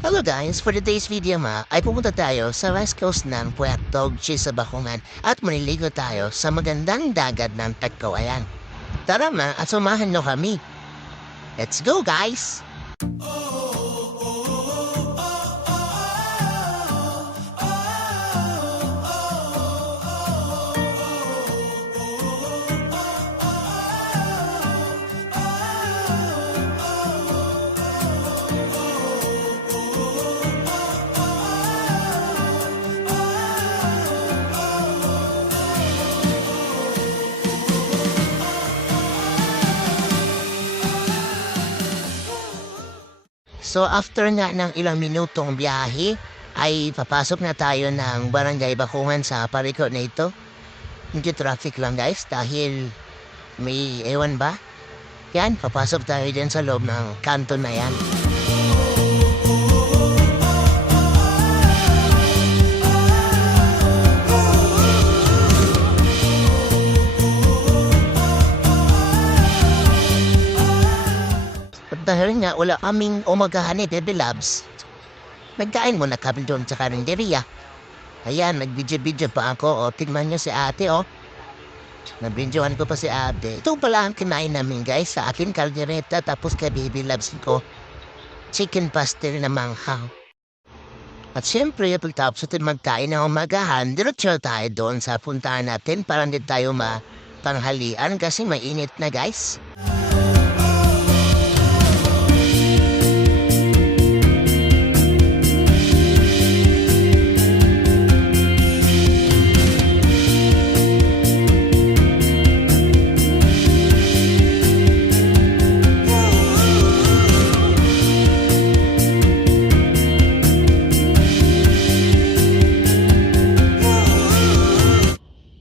Hello guys, for today's video ay pumunta tayo sa west coast ng Puerto G sa Bakungan at maniligo tayo sa magandang dagat ng Tagkawayan. Tara at sumahan nyo kami. Let's go guys! So after nga ng ilang minutong biyahe, ay papasok na tayo ng Barangay Bakungan sa palikot na ito. Hindi traffic lang guys dahil may ewan ba? Yan, papasok tayo din sa loob ng kanto na yan. Dahil nga wala kaming umagahan ni Baby Loves, nagkain muna kami doon sa karinderiya. Ayan, nag-video pa ako. O, tignan nyo si ate, o. Nabidyohan ko pa si ate. Ito pala ang kinain namin, guys. Sa akin, kaldereta. Tapos kay Baby Loves ko, chicken pastel na manghaw. At syempre, pagtapos natin magkain ng umagahan, diretso tayo doon sa puntahan natin para hindi tayo matanghalian kasi mainit na, guys.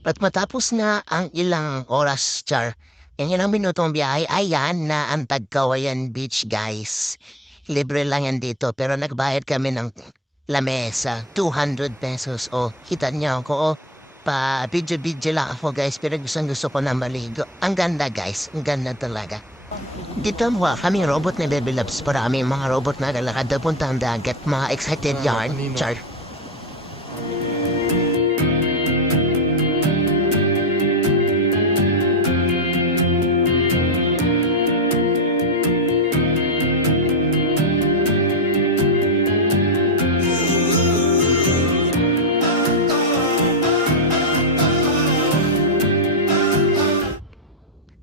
At matapos na ang ilang oras, yung ilang minutong biyahe, ayan na ang Tagkawayan Beach, guys. Libre lang yan dito, pero nagbayad kami ng lamesa, 200 pesos. O, kita niyo ako, pa-video lang ako, guys, pero gusto ko na maligo. Ang ganda, guys, ang ganda talaga. Dito mo kami robot na Baby Loves, para kami mga robot na lalakad na puntang dagat, mga excited yarn,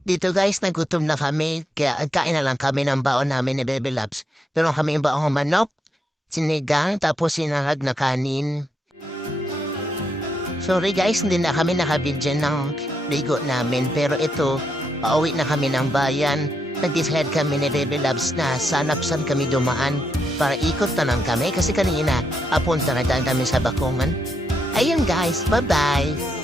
Dito guys, nagutom na kami, kaya kain na lang kami ng baon namin ni Baby Loves. Pero kami yung baong manok, sinigang, tapos sinangag na kanin. Sorry guys, hindi na kami nakabidyan ng ligo namin. Pero ito, pauwi na kami ng bayan. Nag-decide kami ni Baby Loves na sanap-san kami dumaan para ikot na lang kami. Kasi kanina, apunta na daan kami sa Bakungan. Ayun guys, bye-bye!